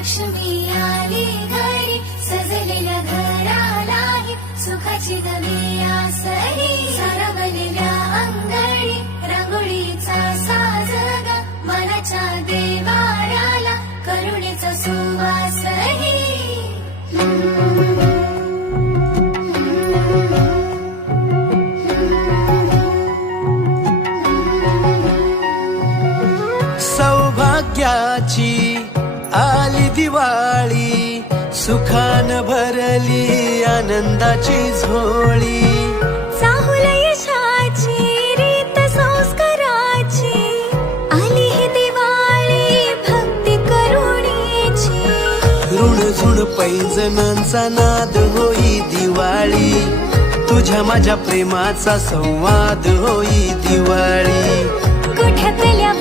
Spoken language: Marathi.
लक्ष्मी आली घरी, सजलेल्या घरालाही सुखाची नवी आसरी. सारवलेल्या अंगणी रांगोळीचा साज ग, मनाच्या देवाऱ्याला करुणेचा सुवासही. सौभाग्याची आली दिवाळी, सुखान भरली आनंदाची झोळी. चाहुल यशाची रीत संस्काराची, आली ही दिवाळी भक्ती करुणेची. ऋणझुण पैंजणांचा नाद होई दिवाळी, तुझ्या माझ्या प्रेमाचा संवाद होई दिवाळी. गोठ्यातल्या